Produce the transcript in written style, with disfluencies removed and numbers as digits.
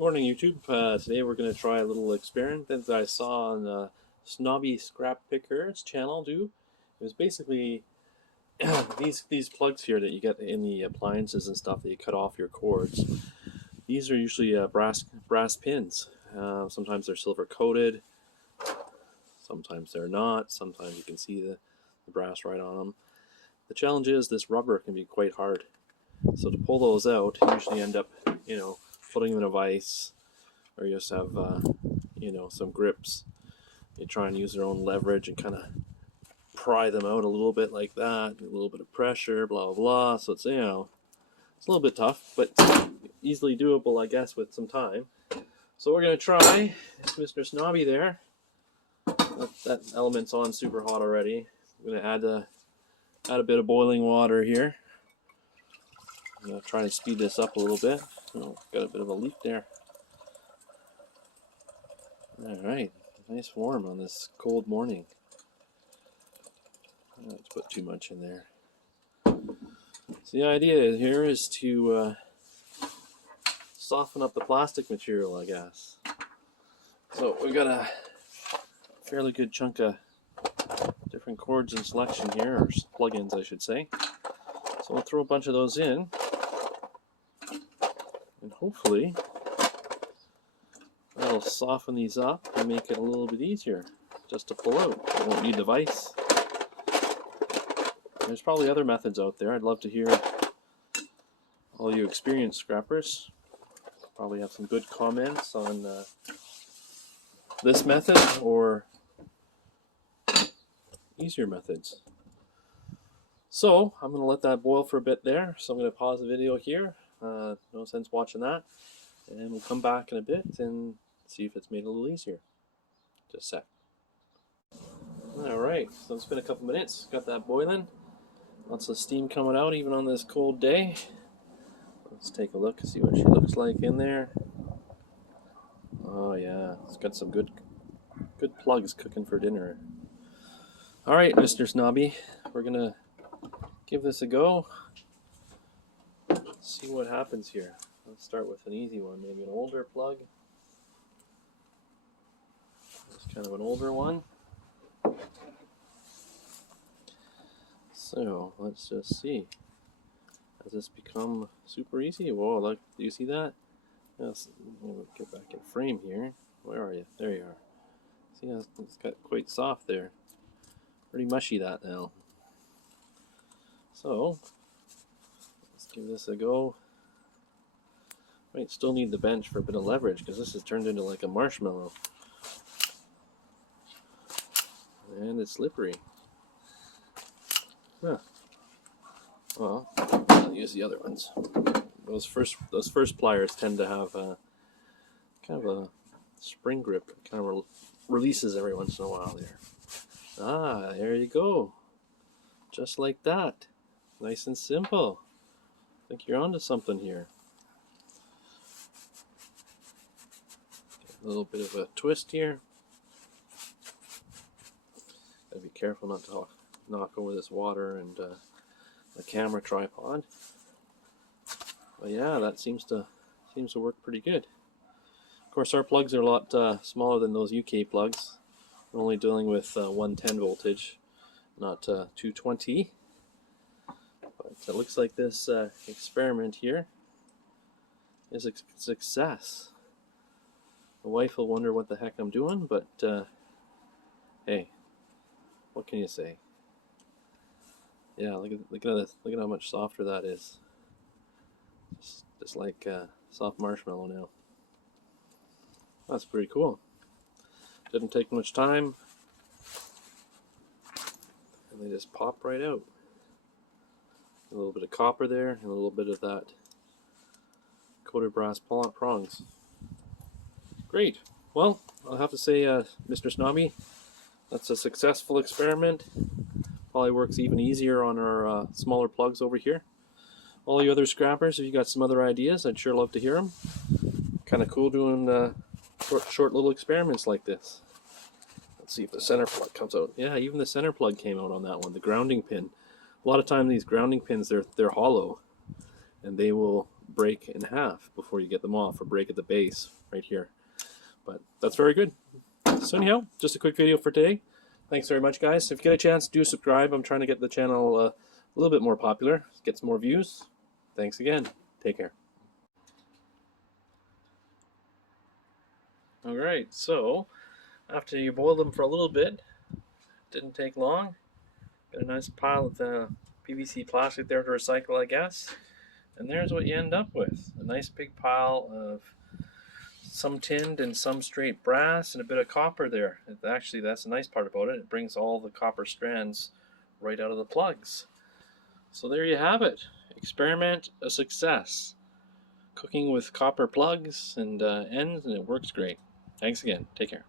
Morning YouTube. Today we're going to try a little experiment that I saw on Snobby Scrap Picker's channel do. It was basically these plugs here that you get in the appliances and stuff that you cut off your cords. These are usually brass pins. Sometimes they're silver coated, sometimes they're not, sometimes you can see the brass right on them. The challenge is this rubber can be quite hard. So to pull those out, you usually end up, putting them in a vise, or you just have, some grips. You try and use their own leverage and kind of pry them out a little bit like that, a little bit of pressure, blah, blah, blah. So it's, it's a little bit tough, but easily doable, I guess, with some time. So we're going to try. It's Mr. Snobby there. That element's on super hot already. I'm going to add a bit of boiling water here. I'm going to try and speed this up a little bit. Oh, got a bit of a leak there. Alright, nice warm on this cold morning. Let's put too much in there. So the idea here is to soften up the plastic material, I guess. So we've got a fairly good chunk of different cords in selection here, or plugins I should say. So we'll throw a bunch of those in, and hopefully that'll soften these up and make it a little bit easier just to pull out. I won't need the vise. There's probably other methods out there. I'd love to hear all you experienced scrappers. Probably have some good comments on this method or easier methods. So I'm going to let that boil for a bit there. So I'm going to pause the video here. No sense watching that. And we'll come back in a bit and see if it's made it a little easier. Just a sec. Alright, so it's been a couple minutes. Got that boiling. Lots of steam coming out even on this cold day. Let's take a look and see what she looks like in there. Oh yeah, it's got some good plugs cooking for dinner. Alright, Mr. Snobby, we're gonna give this a go. See what happens here. Let's start with an easy one, maybe an older plug. It's kind of an older one. So let's just see. Has this become super easy? Whoa, look, do you see that? Yes, we'll get back in frame here. Where are you? There you are. See, it's got quite soft there. Pretty mushy that now. So let's give this a go. Might still need the bench for a bit of leverage because this has turned into like a marshmallow. And it's slippery. Huh. Well, I'll use the other ones. Those first pliers tend to have kind of a spring grip. It kind of releases every once in a while there. Ah, there you go. Just like that. Nice and simple. I think you're onto something here. A little bit of a twist here. Gotta be careful not to knock over this water and the camera tripod. But yeah, that seems to work pretty good. Of course, our plugs are a lot smaller than those UK plugs. We're only dealing with 110 voltage, not 220. But it looks like this experiment here is a success. The wife will wonder what the heck I'm doing, but hey, what can you say? Yeah, look at how much softer that is. Just like soft marshmallow now. That's pretty cool. Didn't take much time, and they just pop right out. A little bit of copper there, and a little bit of that coated brass prongs. Great. Well, I'll have to say, Mr. Snobby, that's a successful experiment. Probably works even easier on our smaller plugs over here. All you other scrappers, if you got some other ideas, I'd sure love to hear them. Kind of cool doing short little experiments like this. Let's see if the center plug comes out. Yeah, even the center plug came out on that one, the grounding pin. A lot of times these grounding pins, they're hollow, and they will break in half before you get them off, or break at the base right here. But that's very good. So anyhow, just a quick video for today. Thanks very much, guys. If you get a chance, do subscribe. I'm trying to get the channel a little bit more popular, get some more views. Thanks again. Take care. Alright, so after you boil them for a little bit, didn't take long, got a nice pile of PVC plastic there to recycle, I guess. And there's what you end up with. A nice big pile of some tinned and some straight brass and a bit of copper there. Actually, that's the nice part about it. It brings all the copper strands right out of the plugs. So there you have it. Experiment a success. Cooking with copper plugs and ends, and it works great. Thanks again. Take care.